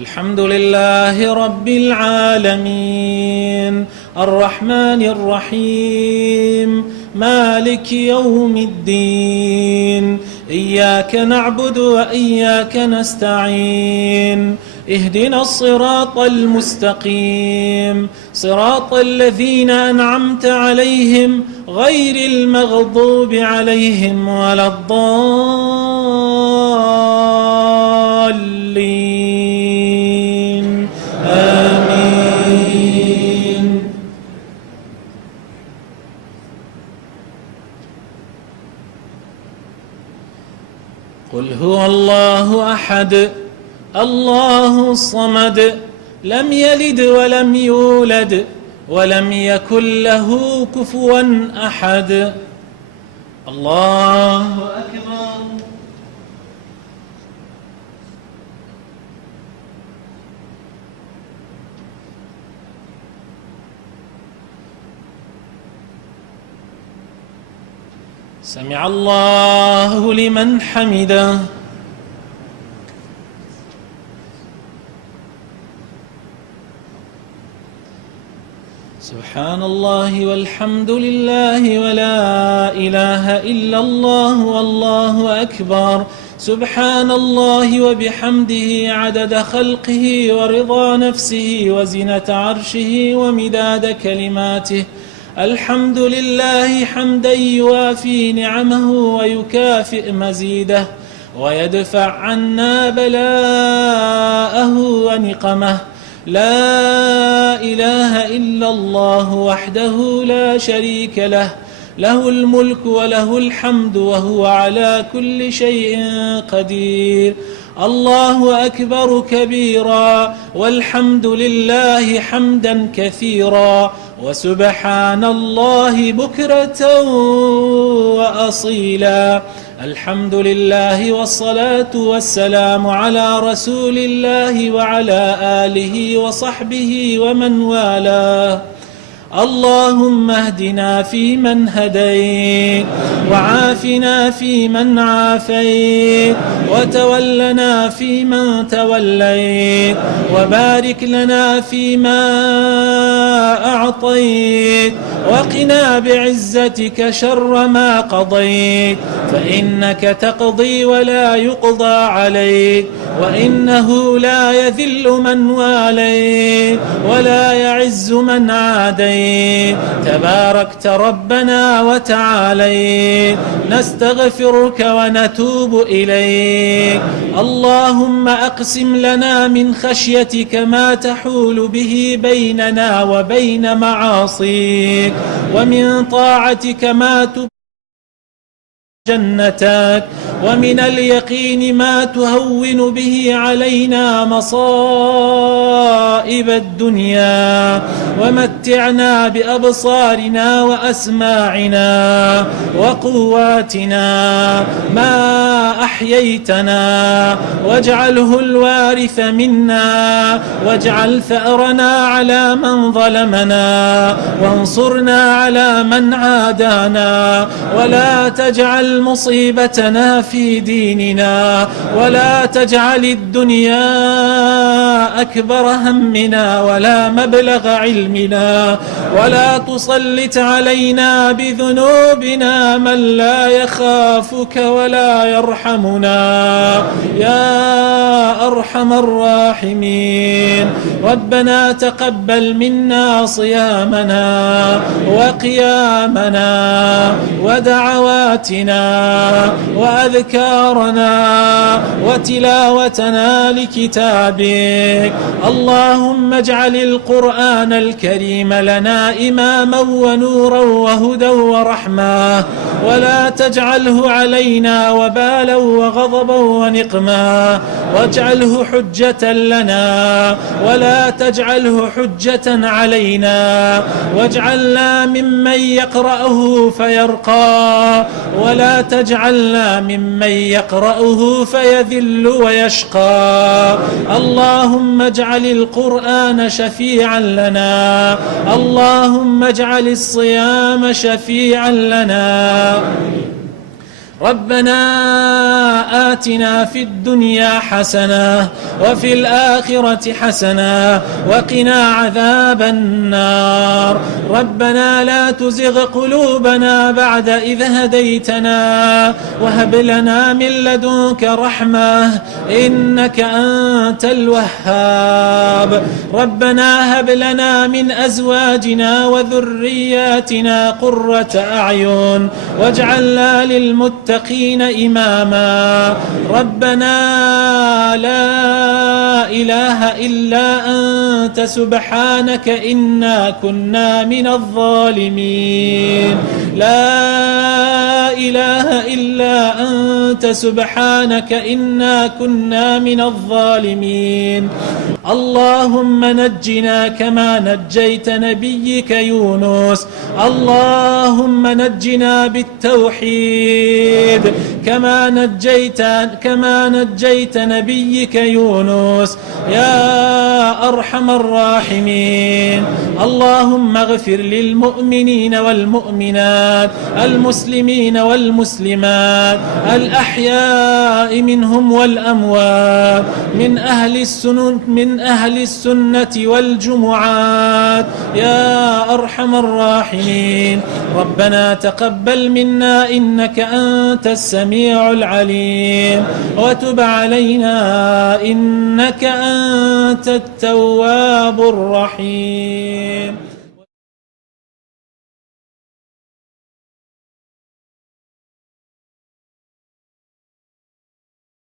الحمد لله رب العالمين الرحمن الرحيم مالك يوم الدين إياك نعبد وإياك نستعين اهدنا الصراط المستقيم صراط الذين أنعمت عليهم غير المغضوب عليهم ولا الضالين آمين. قل هو الله أحد الله الصمد لم يلد ولم يولد ولم يكن له كفوا أحد. الله أكبر. سمع الله لمن حمده. سبحان الله والحمد لله ولا إله إلا الله والله أكبر. سبحان الله وبحمده عدد خلقه ورضا نفسه وزنة عرشه ومداد كلماته. الحمد لله حمدا يوافي نعمه ويكافئ مزيده ويدفع عنا بلاءه ونقمه. لا إله إلا الله وحده لا شريك له له الملك وله الحمد وهو على كل شيء قدير. الله أكبر كبيرا والحمد لله حمدا كثيرا وسبحان الله بكرة وأصيلا. الحمد لله والصلاة والسلام على رسول الله وعلى آله وصحبه ومن والاه. اللهم اهدنا فيمن هديت وعافنا فيمن عافيت وتولنا فيمن توليت وبارك لنا فيما أعطيت وقنا بعزتك شر ما قضيت فإنك تقضي ولا يقضى عليك وإنه لا يذل من واليت ولا يعز من عاديت. تباركت ربنا وتعاليت. نستغفرك ونتوب إليك. اللهم أقسم لنا من خشيتك ما تحول به بيننا وبين معاصيك ومن طاعتك ما جنتك ومن اليقين ما تهون به علينا مصائب الدنيا ومتعنا بأبصارنا وأسماعنا وقواتنا ما أحييتنا واجعله الوارث منا واجعل ثأرنا على من ظلمنا وانصرنا على من عادانا ولا تجعل مصيبتنا في ديننا ولا تجعل الدنيا أكبر همنا ولا مبلغ علمنا ولا تسلط علينا بذنوبنا من لا يخافك ولا يرحمنا يا أرحم الراحمين. ربنا تقبل منا صيامنا وقيامنا ودعواتنا وأذكارنا وتلاوتنا لكتابك. اللهم اجعل القرآن الكريم لنا إماما ونورا وهدى ورحمة ولا تجعله علينا وبالا وغضبا ونقما واجعله حجة لنا ولا تجعله حجة علينا واجعلنا ممن يقرأه فيرقى ولا تجعلنا ممن يقرأه فيذل ويشقى. اللهم اجعل القرآن شفيعا لنا. اللهم اجعل الصيام شفيعا لنا. ربنا آتنا في الدنيا حسنة وفي الآخرة حسنة وقنا عذاب النار. ربنا لا تزغ قلوبنا بعد إذ هديتنا وهب لنا من لدنك رحمة إنك أنت الوهاب. ربنا هب لنا من أزواجنا وذرياتنا قرة أعين واجعلنا للمتقين إماما. ربنا لا إله إلا أنت سبحانك إنا كنا من الظالمين. لا إله إلا أنت سبحانك إنا كنا من الظالمين. اللهم نجنا كما نجيت نبيك يونس. اللهم نجنا بالتوحيد كما نجيت نبيك يونس يا أرحم الراحمين. اللهم اغفر للمؤمنين والمؤمنات المسلمين والمسلمات الأحياء منهم والأموات من أهل السنة والجمعات يا أرحم الراحمين. ربنا تقبل منا إنك أنت السميع العليم وتب علينا إنك أنت التواب الرحيم.